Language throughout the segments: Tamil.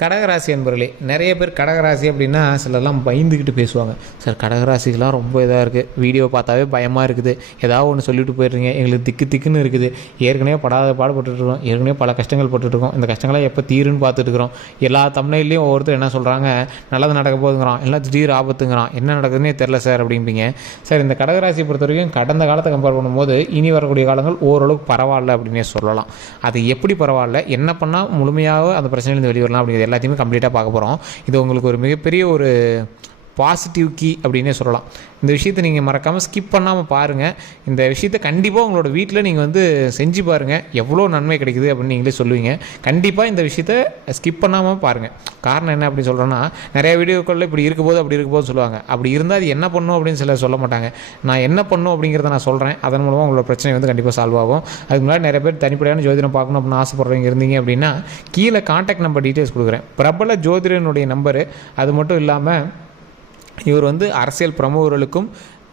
கடகராசி என்பர்களே நிறைய பேர் கடகராசி அப்படின்னா சிலர்லாம் பயந்துக்கிட்டு பேசுவாங்க. சார் கடகராசிக்கெலாம் ரொம்ப இதாக இருக்குது வீடியோ பார்த்தாவே பயமாக இருக்குது. ஏதாவது ஒன்று சொல்லிட்டு போயிடுறீங்க. எங்களுக்கு திக்கு திக்குன்னு இருக்குது. ஏற்கனவே படாத பாடுபட்டுருக்கோம் ஏற்கனவே பல கஷ்டங்கள் பட்டுருக்கோம் இந்த கஷ்டங்களாக எப்போ தீருன்னு பார்த்துட்டுருக்குறோம். எல்லா தமிழ்லையும் ஒவ்வொருத்தர் என்ன சொல்கிறாங்க நல்லது நடக்க போதுங்கிறான் எல்லாம் திடீர் ஆபத்துங்கிறான். என்ன நடக்குதுன்னே தெரில சார் அப்படிம்பீங்க. சார் இந்த கடகராசி பொறுத்த வரைக்கும் கடந்த காலத்தை கம்பேர் பண்ணும்போது இனி வரக்கூடிய காலங்கள் ஓரளவுக்கு பரவாயில்ல அப்படின்னே சொல்லலாம். அது எப்படி பரவாயில்ல? என்ன பண்ணால் முழுமையாக அந்த பிரச்சனையிலேருந்து வெளியே வரலாம் அப்படிங்கிறது எல்லாத்தையுமே கம்ப்ளீட்டாக பார்க்க போகிறோம் இது உங்களுக்கு ஒரு மிகப்பெரிய ஒரு பாசிட்டிவ் கீ அப்படின்னே சொல்லலாம். இந்த விஷயத்தை நீங்கள் மறக்காமல் ஸ்கிப் பண்ணாமல் பாருங்கள் இந்த விஷயத்தை கண்டிப்பாக உங்களோட வீட்டில் நீங்கள் வந்து செஞ்சு பாருங்கள் எவ்வளோ நன்மை கிடைக்குது அப்படின்னு நீங்களே சொல்லுவீங்க. கண்டிப்பாக இந்த விஷயத்தை ஸ்கிப் பண்ணாமல் பாருங்கள் காரணம் என்ன அப்படின்னு சொல்கிறேன்னா நிறைய வீடியோக்களில் இப்படி இருக்கும்போது போது அப்படி இருக்கும்போது போது சொல்லுவாங்க. அப்படி இருந்தால் அது என்ன பண்ணும் அப்படின்னு சிலர் சொல்ல மாட்டாங்க. நான் என்ன பண்ணும் அப்படிங்கிறத நான் சொல்கிறேன் அதன் மூலமாக உங்களோட பிரச்சனை வந்து கண்டிப்பாக சால்வ் ஆகும். அதுக்கு முன்னாடி நிறைய பேர் தனிப்படையான ஜோதிடம் பார்க்கணும் அப்படின்னு ஆசைப்படுறவங்க இருந்தீங்க அப்படின்னா கீழே காண்டாக்ட் நம்பர் டீட்டெயில்ஸ் கொடுக்குறேன். பிரபல ஜோதிடனுடைய நம்பரு அது மட்டும் இல்லாமல் இவர் வந்து அரசியல் பிரமுகர்களுக்கும்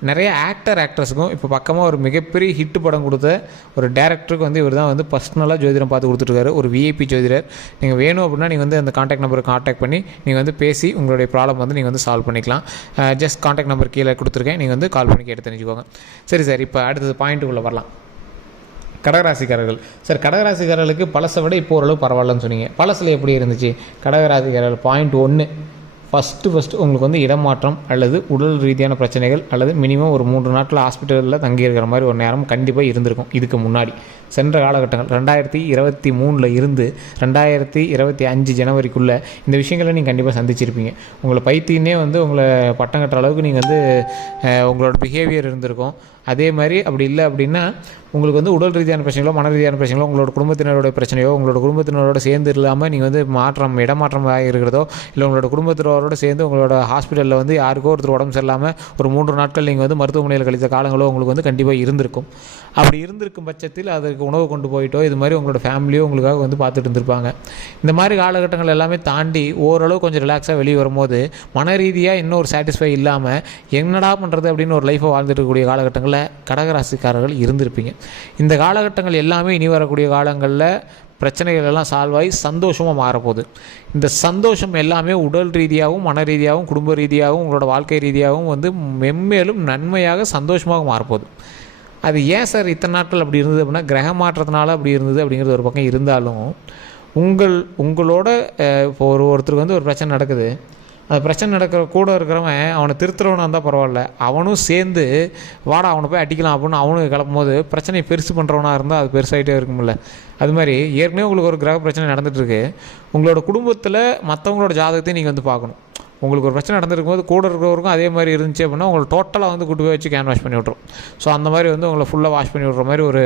நிறைய ஆக்டர் ஆக்ட்ரஸுக்கும் இப்போ பக்கமாக ஒரு மிகப்பெரிய ஹிட் படம் கொடுத்த ஒரு டேரக்டருக்கு வந்து இவர் தான் வந்து பர்சனலாக ஜோதிடம் பார்த்து கொடுத்துருக்காரு ஒரு விஐபி ஜோதிடர். நீங்கள் வேணும் அப்படின்னா நீங்கள் வந்து அந்த காண்டாக்ட் நம்பருக்கு காண்டாக்ட் பண்ணி நீங்கள் வந்து பேசி உங்களுடைய ப்ராப்ளம் வந்து நீங்கள் வந்து சால்வ் பண்ணிக்கலாம். ஜஸ்ட் காண்டாக்ட் நம்பர் கீழே கொடுத்துருக்கேன். நீங்கள் வந்து கால் பண்ணி கேட்டு தெரிஞ்சுக்கோங்க. சரி சார் இப்போ அடுத்தது பாயிண்ட்டுக்குள்ளே வரலாம். கடகராசிக்காரர்கள். சார் கடகராசிக்காரர்களுக்கு பழசை விட இப்போ ஓரளவு பரவாயில்லன்னு சொன்னீங்க. பழசில் எப்படி இருந்துச்சு? கடகராசிக்காரர்கள் பாயிண்ட் ஒன்று ஃபஸ்ட்டு ஃபஸ்ட்டு உங்களுக்கு வந்து இடமாற்றம் அல்லது உடல் ரீதியான பிரச்சனைகள் அல்லது மினிமம் ஒரு மூன்று நாட்டில் ஹாஸ்பிட்டலில் தங்கியிருக்கிற மாதிரி ஒரு நேரம் கண்டிப்பாக இருந்திருக்கும். இதுக்கு முன்னாடி. சென்ற காலகட்டங்கள். ரெண்டாயிரத்தி இருபத்தி மூணில் இருந்து ரெண்டாயிரத்தி இருபத்தி அஞ்சு ஜனவரிக்குள்ளே இந்த விஷயங்களை நீங்கள் கண்டிப்பாக சந்திச்சிருப்பீங்க. உங்களை பைத்தியனே வந்து உங்களை பட்டம் கட்டுற அளவுக்கு நீங்கள் வந்து உங்களோட பிஹேவியர் இருந்திருக்கும். அதே மாதிரி அப்படி இல்லை அப்படின்னா உங்களுக்கு வந்து உடல் ரீதியான பிரச்சனைகளோ மன ரீதியான பிரச்சனைகளோ உங்களோட குடும்பத்தினரோட பிரச்சனையோ உங்களோட குடும்பத்தினரோட சேர்ந்து இல்லாமல் நீங்கள் வந்து மாற்றம் இடமாற்றம் இருக்கிறதோ இல்லை உங்களோட குடும்பத்தினரோட சேர்ந்து உங்களோட ஹாஸ்பிட்டலில் வந்து யாருக்கோ ஒருத்தர் உடம்பு சரியில்லாமல் ஒரு மூன்று நாட்கள் நீங்கள் வந்து மருத்துவமனையில் கழித்த காலங்களோ உங்களுக்கு வந்து கண்டிப்பாக இருந்திருக்கும். அப்படி இருந்திருக்கும் பட்சத்தில் அதற்கு உணவு கொண்டு போயிட்டோ இது மாதிரி உங்களோட ஃபேமிலியோ உங்களுக்காக வந்து பார்த்துட்டு இருந்திருப்பாங்க. இந்த மாதிரி காலகட்டங்கள் எல்லாமே தாண்டி ஓரளவு கொஞ்சம் ரிலாக்ஸாக வெளியே வரும்போது மன ரீதியாக இன்னும் ஒரு சாட்டிஸ்ஃபை இல்லாமல் என்னடா பண்ணுறது அப்படின்னு ஒரு லைஃப்பை வாழ்ந்துட்டு இருக்கக்கூடிய காலகட்டங்களில் கடகராசிக்காரர்கள் இருந்திருப்பீங்க. இந்த காலகட்டங்கள் எல்லாமே இனி வரக்கூடிய காலங்களில் பிரச்சனைகள் எல்லாம் சால்வ் ஆகி சந்தோஷமாக மாறப்போகுது. இந்த சந்தோஷம் எல்லாமே உடல் ரீதியாகவும் மன ரீதியாகவும் குடும்ப ரீதியாகவும் உங்களோட வாழ்க்கை ரீதியாகவும் வந்து மென்மேலும் நன்மையாக சந்தோஷமாக மாறப்போகுது. அது ஏன் சார் இத்தனை நாட்கள் அப்படி இருந்தது அப்படின்னா கிரக மாற்றத்தினால அப்படி இருந்தது அப்படிங்கிறது ஒரு பக்கம் இருந்தாலும் உங்கள் உங்களோட இப்போ ஒரு ஒருத்தருக்கு வந்து ஒரு பிரச்சனை நடக்குது. அந்த பிரச்சனை நடக்கிற கூட இருக்கிறவன் அவனை திருத்துறவனாக இருந்தால் பரவாயில்ல. அவனும் சேர்ந்து வாடா அவனை போய் அடிக்கலாம் அப்படின்னு அவனுக்கு கிளப்பும் போது பிரச்சனையை பெருசு பண்ணுறவனாக இருந்தால் அது பெருசாகிட்டே இருக்கும்ல. அது மாதிரி ஏற்கனவே உங்களுக்கு ஒரு கிரக பிரச்சனை நடந்துகிட்ருக்கு உங்களோட குடும்பத்தில் மற்றவங்களோட ஜாதகத்தையும் நீங்கள் வந்து பார்க்கணும். உங்களுக்கு ஒரு பிரச்சனை நடந்திருக்கும் போது கூட இருக்கிறவருக்கும் அதே மாதிரி இருந்துச்சு அப்படின்னா உங்களை டோட்டலாக வந்து கூட்டு போய் வச்சு கேன் வாஷ் பண்ணி விட்ரும் ஸோ அந்த மாதிரி வந்து உங்களை ஃபுல்லாக வாஷ் பண்ணி விட்ற மாதிரி ஒரு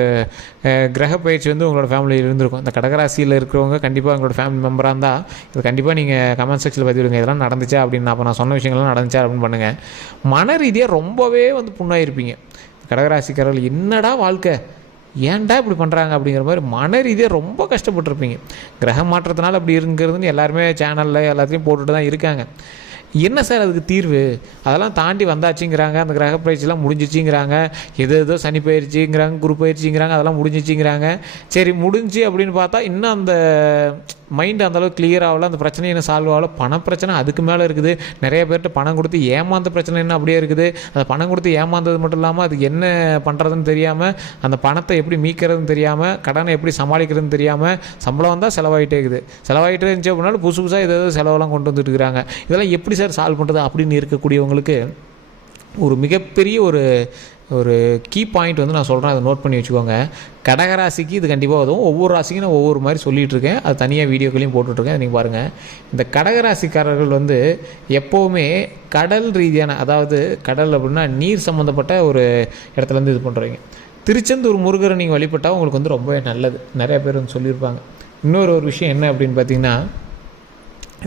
கிரக பயிற்சி வந்து உங்களோட ஃபேமிலியில் இருந்திருக்கும். இந்த கடகராசியில் இருக்கிறவங்க கண்டிப்பாக உங்களோட ஃபேமிலி மெம்பராக இருந்தால் இது கண்டிப்பாக நீங்கள் கமெண்ட் செக்ஷனில் பதிவிடுங்க. இதெல்லாம் நடந்துச்சா அப்படின்னு அப்போ நான் சொன்ன விஷயங்கள்லாம் நடந்துச்சா அப்படின்னு பண்ணுங்கள் மன ரீதியாக ரொம்பவே வந்து புண்ணாயிருப்பீங்க. கடகராசிக்காரர்கள் என்னடா வாழ்க்கை? ஏன்டா இப்படி பண்ணுறாங்க அப்படிங்கிற மாதிரி மன ரீதியாக ரொம்ப கஷ்டப்பட்டிருப்பீங்க. கிரக மாற்றத்தினால அப்படி இருக்கிறதுன்னு எல்லாருமே சேனலில் எல்லாத்தையும் போட்டுட்டு தான் இருக்காங்க. என்ன சார் அதுக்கு தீர்வு? அதெல்லாம் தாண்டி வந்தாச்சுங்கிறாங்க. அந்த கிரக பயிற்சிலாம் முடிஞ்சிச்சுங்கிறாங்க. எது எதோ சனி பயிற்சிங்கிறாங்க குரு பயிற்சிங்கிறாங்க அதெல்லாம் முடிஞ்சிச்சுங்கிறாங்க. சரி முடிஞ்சு அப்படின்னு பார்த்தா இன்னும் அந்த மைண்ட் அந்தளவுக்கு கிளியர் ஆகல. அந்த பிரச்சனை என்ன சால்வ் ஆகல. பண பிரச்சனை அதுக்கு மேலே இருக்குது. நிறைய பேர்கிட்ட பணம் கொடுத்து ஏமாந்த பிரச்சனை என்ன அப்படியே இருக்குது. அந்த பணம் கொடுத்து ஏமாந்தது மட்டும் இல்லாமல் அதுக்கு என்ன பண்ணுறதுன்னு தெரியாமல் அந்த பணத்தை எப்படி மீக்கிறதுன்னு தெரியாமல் கடனை எப்படி சமாளிக்கிறதுன்னு தெரியாமல் சம்பளம் வந்தால் செலவாகிட்டே இருக்குது. செலவாகிட்டே இருந்துச்சு அப்படின்னாலும் புதுசு புதுசாக ஏதாவது செலவெல்லாம் கொண்டு வந்துட்டு இருக்கிறாங்க. இதெல்லாம் எப்படி சார் சால்வ் பண்ணுறது அப்படின்னு இருக்கக்கூடியவங்களுக்கு ஒரு மிகப்பெரிய ஒரு ஒரு கீ பாயிண்ட் வந்து நான் சொல்கிறேன் அதை நோட் பண்ணி வச்சுக்கோங்க. கடகராசிக்கு இது கண்டிப்பாக உதவும் ஒவ்வொரு ராசிக்கும் நான் ஒவ்வொரு மாதிரி சொல்லிகிட்டு இருக்கேன். அது தனியாக வீடியோக்களையும் போட்டுட்ருக்கேன். நீங்கள் பாருங்கள் இந்த கடகராசிக்காரர்கள் வந்து எப்போவுமே கடல் ரீதியான அதாவது கடல் அப்படின்னா நீர் சம்மந்தப்பட்ட ஒரு இடத்துலேருந்து இது பண்ணுறீங்க திருச்செந்தூர் முருகரை நீங்கள் வழிபட்டால் உங்களுக்கு வந்து ரொம்பவே நல்லது. நிறைய பேர் வந்து சொல்லியிருப்பாங்க. இன்னொரு ஒரு விஷயம் என்ன அப்படின்னு பார்த்தீங்கன்னா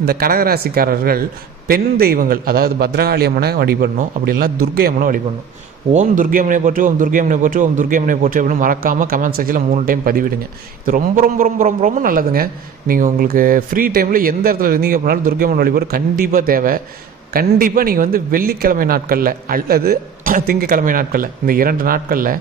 இந்த கடகராசிக்காரர்கள் பெண் தெய்வங்கள் அதாவது பத்ரகாளி அம்மனை வழிபடணும் அப்படி இல்லைனா துர்கை அம்மனை வழிபடணும். ஓம் துர்கை அம்மனை போற்றி ஓம் துர்கை அம்மனை போற்றி ஓம் துர்கை அம்மனை போற்றி அப்படின்னு மறக்காமல் கமெண்ட் செக்ஷனில் மூணு டைம் பதிவிடுங்க. இது ரொம்ப ரொம்ப ரொம்ப ரொம்ப ரொம்ப நல்லதுங்க. நீங்கள் உங்களுக்கு ஃப்ரீ டைமில் எந்த இடத்துல இருந்தீங்க அப்படின்னாலும் துர்கை அம்மன் வழிபாடு கண்டிப்பாக தேவை. கண்டிப்பாக நீங்கள் வந்து வெள்ளிக்கிழமை நாட்களில் அல்லது திங்கக்கிழமை நாட்களில் இந்த இரண்டு நாட்களில்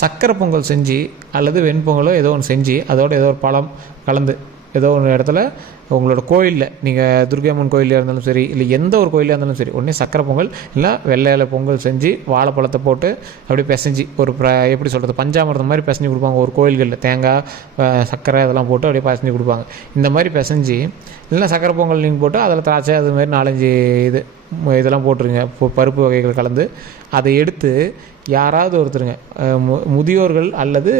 சக்கரை பொங்கல் செஞ்சு அல்லது வெண்பொங்கலோ ஏதோ ஒன்று செஞ்சு அதோட ஏதோ ஒரு பழம் கலந்து ஏதோ ஒரு இடத்துல உங்களோட கோயிலில் நீங்கள் துர்கையம்மன் கோயிலாக இருந்தாலும் சரி இல்லை எந்த ஒரு கோயிலாக இருந்தாலும் சரி உடனே சக்கரை பொங்கல் இல்லை வெள்ளை பொங்கல் செஞ்சு வாழைப்பழத்தை போட்டு அப்படியே பிசைஞ்சு ஒரு ப்ர எப்படி சொல்கிறது பஞ்சாமிரதம் மாதிரி பிசைஞ்சு கொடுப்பாங்க. ஒரு கோயில்களில் தேங்காய் சக்கரை இதெல்லாம் போட்டு அப்படியே பிசைஞ்சு கொடுப்பாங்க. இந்த மாதிரி பிசைஞ்சு இல்லைன்னா சக்கரை பொங்கல் நீங்கள் போட்டு அதில் திராட்சை அது மாதிரி நாலஞ்சு இது இதெல்லாம் போட்டுருங்க. பருப்பு வகைகள் கலந்து அதை எடுத்து யாராவது ஒருத்தருங்க மு- முதியோர்கள் அல்லது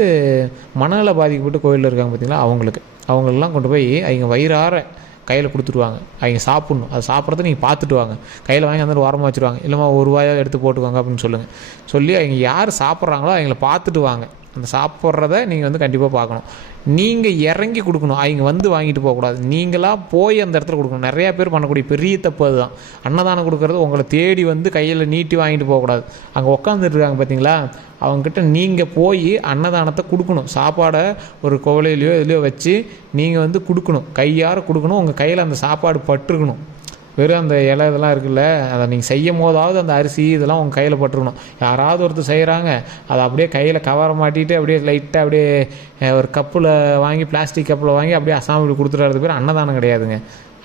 மனநல பாதிக்கப்பட்டு கோயிலில் இருக்காங்க பார்த்தீங்களா அவங்களுக்கு. அவங்களெல்லாம் கொண்டு போய் அவங்க வயிறார கையில் கொடுத்துருவாங்க. அவங்க சாப்பிட்ணும். அது சாப்பிட்றத நீங்கள் பார்த்துட்டு வாங்க. கையில் வாங்கி அந்த ஓரமாக வச்சுருவாங்க. இல்லைம்மா ஒரு ரூபாயாக எடுத்து போட்டுக்கோங்க அப்படின்னு சொல்லுங்கள் சொல்லி அவங்க யார் சாப்பிட்றாங்களோ அவங்கள பார்த்துட்டு வாங்க. அந்த சாப்பிட்றத நீங்கள் வந்து கண்டிப்பாக பார்க்கணும். நீங்கள் இறங்கி கொடுக்கணும். அவங்க வந்து வாங்கிட்டு போகக்கூடாது. நீங்களாக போய் அந்த இடத்துல கொடுக்கணும். நிறையா பேர் பண்ணக்கூடிய பெரிய தப்பு அதுதான். அன்னதானம் கொடுக்கறது உங்களை தேடி வந்து கையில் நீட்டி வாங்கிட்டு போகக்கூடாது. அங்கே உட்காந்துட்டு இருக்காங்க பார்த்தீங்களா அவங்கக்கிட்ட நீங்கள் போய் அன்னதானத்தை கொடுக்கணும். சாப்பாடை ஒரு குவளையிலையோ இதுலையோ வச்சு நீங்கள் வந்து கொடுக்கணும். கையார கொடுக்கணும். உங்கள் கையில் அந்த சாப்பாடு பட்டுருக்கணும். வெறும் அந்த இலை இதெல்லாம் இருக்குல்ல அதை நீங்கள் செய்யும் போதாவது அந்த அரிசி இதெல்லாம் உங்கள் கையில் பட்டுருணும் யாராவது ஒருத்தர் செய்கிறாங்க அதை அப்படியே கையில் கவர மாட்டிட்டு அப்படியே லைட்டாக அப்படியே ஒரு கப்பில் வாங்கி பிளாஸ்டிக் கப்பில் வாங்கி அப்படியே அசாமி கொடுத்துட்டு பேர் அன்னதானம் கிடையாதுங்க.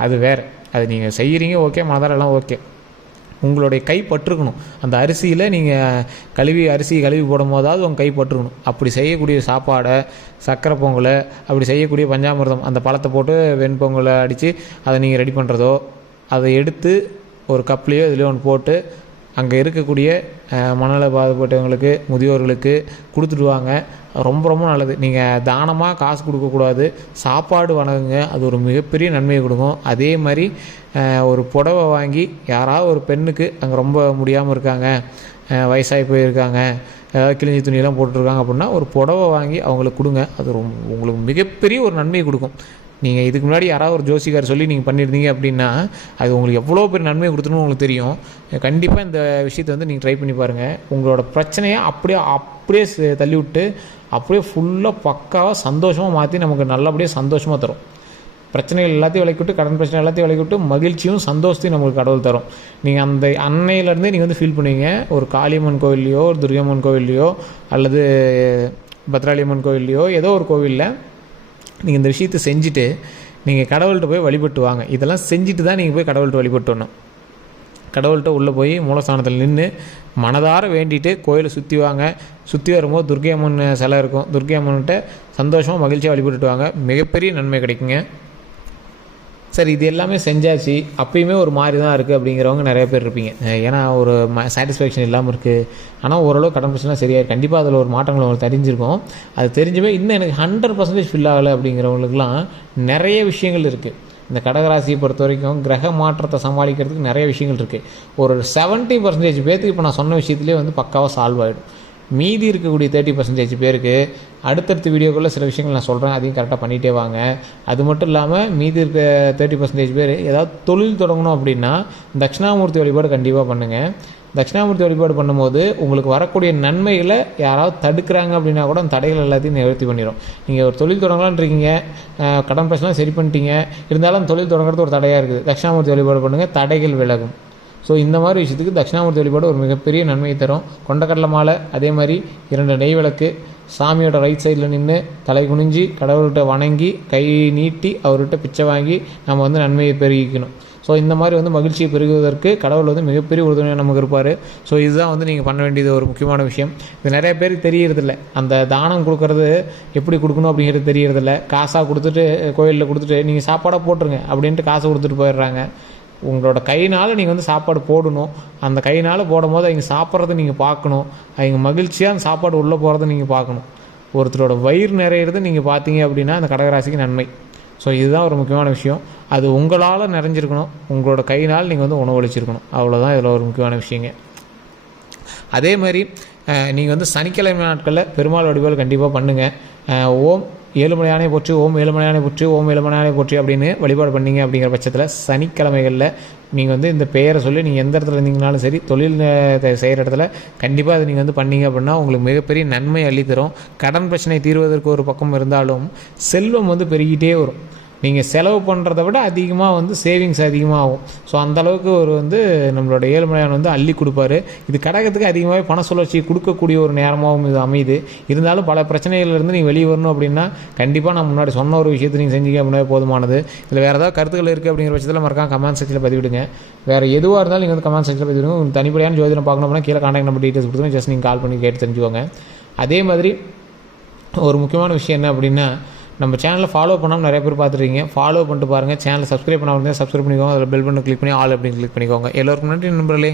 அது வேறு. அது நீங்கள் செய்கிறீங்க ஓகே மனதாரெல்லாம் எல்லாம் ஓகே உங்களுடைய கை பட்டிருக்கணும். அந்த அரிசியில் நீங்கள் கழுவி அரிசி கழுவி போடும் போதாவது உங்கள் கை பட்டிருக்கணும். அப்படி செய்யக்கூடிய சாப்பாடை சக்கரை பொங்கலை அப்படி செய்யக்கூடிய பஞ்சாமிர்தம் அந்த பழத்தை போட்டு வெண்பொங்கலை அடித்து அதை நீங்கள் ரெடி பண்ணுறதோ அதை எடுத்து ஒரு கப்லேயோ இதுலேயோ ஒன்று போட்டு அங்கே இருக்கக்கூடிய மனநல பாதிப்பட்டவங்களுக்கு முதியோர்களுக்கு கொடுத்துட்டு வாங்க ரொம்ப ரொம்ப நல்லது. நீங்கள் தானமாக காசு கொடுக்கக்கூடாது சாப்பாடு வணங்குங்க. அது ஒரு மிகப்பெரிய நன்மையை கொடுக்கும். அதே மாதிரி ஒரு புடவை வாங்கி யாராவது ஒரு பெண்ணுக்கு அங்கே ரொம்ப முடியாமல் இருக்காங்க. வயசாகி போயிருக்காங்க. ஏதாவது கிழிஞ்சி துணியெல்லாம் போட்டுருக்காங்க அப்படின்னா ஒரு புடவை வாங்கி அவங்களுக்கு கொடுங்க. அது ரொம்ப உங்களுக்கு மிகப்பெரிய ஒரு நன்மையை கொடுக்கும். நீங்கள் இதுக்கு முன்னாடி யாராவது ஒரு ஜோசிகார் சொல்லி நீங்கள் பண்ணியிருந்தீங்க அப்படின்னா அது உங்களுக்கு எவ்வளோ பெரிய நன்மை கொடுத்துன்னு உங்களுக்கு தெரியும். கண்டிப்பாக இந்த விஷயத்தை வந்து நீங்கள் ட்ரை பண்ணி பாருங்கள் உங்களோட பிரச்சனையை அப்படியே அப்படியே தள்ளி விட்டு அப்படியே ஃபுல்லாக பக்காவாக சந்தோஷமாக மாற்றி நமக்கு நல்லபடியாக சந்தோஷமாக தரும். பிரச்சனைகள் எல்லாத்தையும் விளக்கிவிட்டு கடன் பிரச்சனை எல்லாத்தையும் விலக்கி விட்டு மகிழ்ச்சியும் சந்தோஷத்தையும் நமக்கு கடவுள் தரும். நீங்கள் அந்த அன்னையிலேருந்தே நீங்கள் வந்து ஃபீல் பண்ணுவீங்க. ஒரு காளியம்மன் கோவில்லையோ ஒரு துர்கையம்மன் கோவில்லையோ அல்லது பத்ராளியம்மன் கோவில்லையோ ஏதோ ஒரு கோவிலில் நீங்கள் இந்த விஷயத்தை செஞ்சுட்டு நீங்கள் கடவுள்கிட்ட போய் வழிபட்டு வாங்க. இதெல்லாம் செஞ்சுட்டு தான் நீங்கள் போய் கடவுள்கிட்ட வழிபட்டு வரணும். கடவுள்கிட்ட உள்ளே போய் மூலஸ்தானத்தில் நின்று மனதார வேண்டிட்டு கோயிலை சுற்றி வாங்க. சுற்றி வரும்போது துர்க்கை அம்மன் சிலை இருக்கும். துர்க்கை அம்மன்கிட்ட சந்தோஷமாக மகிழ்ச்சியாக வழிபட்டுட்டு வாங்க. மிகப்பெரிய நன்மை கிடைக்குங்க. சரி இது எல்லாமே செஞ்சாச்சு. அப்பயுமே ஒரு மாதிரி தான் இருக்குது அப்படிங்கிறவங்க நிறைய பேர் இருப்பீங்க. ஏன்னா ஒரு சாட்டிஸ்ஃபேக்ஷன் இல்லாமல் இருக்குது ஆனால் ஓரளவு கடன் பிரச்சனை சரியாக கண்டிப்பாக அதில் ஒரு மாற்றங்கள் உங்களுக்கு தெரிஞ்சிருக்கும். அது தெரிஞ்சுமே இன்னும் எனக்கு ஹண்ட்ரட் பர்சன்டேஜ் ஃபில் ஆகலை அப்படிங்கிறவங்களுக்குலாம் நிறைய விஷயங்கள் இருக்குது இந்த கடகராசியை பொறுத்த வரைக்கும் கிரக மாற்றத்தை சமாளிக்கிறதுக்கு நிறைய விஷயங்கள் இருக்குது ஒரு 70% பர்சன்டேஜ் பேர்த்துக்கு இப்போ நான் சொன்ன விஷயத்துலேயே வந்து பக்காவாக சால்வ் ஆகிடும் மீதி இருக்கக்கூடிய தேர்ட்டி பர்சன்டேஜ் பேருக்கு அடுத்தடுத்த வீடியோக்குள்ளே சில விஷயங்கள் நான் சொல்கிறேன் அதையும் கரெக்டாக பண்ணிகிட்டே வாங்க. அது மட்டும் இல்லாமல் மீதி இருக்க தேர்ட்டி பர்சன்டேஜ் பேர் ஏதாவது தொழில் தொடங்கணும் அப்படின்னா தட்சிணாமூர்த்தி வழிபாடு கண்டிப்பாக பண்ணுங்கள் தட்சிணாமூர்த்தி வழிபாடு பண்ணும்போது உங்களுக்கு வரக்கூடிய நன்மைகளை யாராவது தடுக்கிறாங்க அப்படின்னா கூட அந்த தடைகள் எல்லாத்தையும் நிவர்த்தி பண்ணிடும் நீங்கள் ஒரு தொழில் தொடங்கலாம்னு இருக்கீங்க. கடன் பிரச்சனை சரி பண்ணிட்டீங்க. இருந்தாலும் அந்த தொழில் தொடங்குறது ஒரு தடையாக இருக்குது. தட்சிணாமூர்த்தி வழிபாடு பண்ணுங்கள் தடைகள் விலகும். ஸோ இந்த மாதிரி விஷயத்துக்கு தட்சிணாமூர்த்தி வழிபாடு ஒரு மிகப்பெரிய நன்மையை தரும். கொண்டக்கடலை மாலை அதே மாதிரி இரண்டு நெய் விளக்கு சாமியோட ரைட் சைடில் நின்று தலை குனிஞ்சு கடவுள்கிட்ட வணங்கி கை நீட்டி அவர்கிட்ட பிச்சை வாங்கி நம்ம வந்து நன்மையை பெருகிக்கணும். ஸோ இந்த மாதிரி வந்து மகிழ்ச்சியை பெருகுவதற்கு கடவுள் வந்து மிகப்பெரிய உறுதுணையாக நமக்கு இருப்பார். ஸோ இதுதான் வந்து நீங்கள் பண்ண வேண்டியது ஒரு முக்கியமான விஷயம். இது நிறைய பேருக்கு தெரியறதில்ல. அந்த தானம் கொடுக்கறது எப்படி கொடுக்கணும் அப்படிங்கிறது தெரியறதில்ல. காசாக கொடுத்துட்டு கோயிலில் கொடுத்துட்டு நீங்கள் சாப்பாடாக போட்டுருங்க அப்படின்ட்டு காசை கொடுத்துட்டு போயிடுறாங்க. உங்களோட கையினால் நீங்கள் வந்து சாப்பாடு போடணும். அந்த கையினால் போடும்போது அவங்க சாப்பிட்றத நீங்கள் பார்க்கணும். அவங்க மகிழ்ச்சியாக அந்த சாப்பாடு உள்ளே போகிறத நீங்கள் பார்க்கணும். ஒருத்தரோட வயிறு நிறையிறது நீங்கள் பார்த்தீங்க அப்படின்னா அந்த கடகராசிக்கு நன்மை. ஸோ இதுதான் ஒரு முக்கியமான விஷயம். அது உங்களால் நிறைஞ்சிருக்கணும். உங்களோட கையினால் நீங்கள் வந்து உணவளிச்சிருக்கணும். அவ்வளோதான் இதில் ஒரு முக்கியமான விஷயங்க. அதே மாதிரி நீங்கள் வந்து சனிக்கிழமை நாட்களில் பெருமாள் வழிபாடு கண்டிப்பாக பண்ணுங்கள் ஓம் ஏழுமலையானை போற்றி ஓம் ஏழுமலையானை போற்றி ஓம் ஏழுமலையானை போற்றி அப்படின்னு வழிபாடு பண்ணீங்க அப்படிங்கிற பட்சத்தில் சனிக்கிழமைகளில் நீங்கள் வந்து இந்த பெயரை சொல்லி நீங்கள் எந்த இடத்துல இருந்தீங்கனாலும் சரி தொழில் செய்கிற இடத்துல கண்டிப்பாக அதை நீங்கள் வந்து பண்ணீங்க அப்படின்னா உங்களுக்கு மிகப்பெரிய நன்மை அள்ளித்தரும். கடன் பிரச்சனை தீர்வதற்கு ஒரு பக்கம் இருந்தாலும் செல்வம் வந்து பெருகிட்டே வரும். நீங்கள் செலவு பண்ணுறத விட அதிகமாக வந்து சேவிங்ஸ் அதிகமாகும். ஸோ அந்தளவுக்கு ஒரு வந்து நம்மளோட ஏழுமலையான் வந்து அள்ளி கொடுப்பாரு. இது கடகத்துக்கு அதிகமாகவே பண சுழற்சி கொடுக்கக்கூடிய ஒரு நேரமாகவும் இது அமையுது. இருந்தாலும் பல பிரச்சனைகள்லேருந்து நீங்கள் வெளியே வரணும் அப்படின்னா கண்டிப்பாக நான் முன்னாடி சொன்ன ஒரு விஷயத்தை நீங்கள் செஞ்சீங்க அப்படின்னா போதுமானது. இதில் வேறு ஏதாவது கருத்துக்கள் இருக்குது அப்படிங்கிற பட்சத்தில் மறக்காம கமெண்ட் செக்ஷனில் பதிவிடுங்க. வேறு எதுவாக இருந்தாலும் நீங்கள் வந்து கமெண்ட் செக்ஷனில் பதிவிடுங்க. உங்களுக்கு தனிப்படையான ஜோதிடம் பார்க்கணும் அப்படின்னா கீழே காண்டாக்ட் நம்பர் டீட்டெயில்ஸ் கொடுத்துருங்க. ஜஸ்ட் நீங்கள் கால் பண்ணி கேட்டு தெரிஞ்சுக்கோங்க. அதே மாதிரி ஒரு முக்கியமான விஷயம் என்ன அப்படின்னா நம்ம சேனலை ஃபாலோ பண்ணாமல் நிறைய பேர் பார்த்துருக்கீங்க. ஃபாலோ பண்ணிட்டு பாருங்கள் சேனலை சப்ஸ்கிரைப் பண்ணாமல் சப்ஸ்கிரைப் பண்ணிக்கோங்க. அதில் பெல் பண்ணி கிளிக் பண்ணி ஆல் அப்படின்னு கிளிக் பண்ணிக்கோங்க. எல்லோருக்கும் நன்றி நண்பர்களே.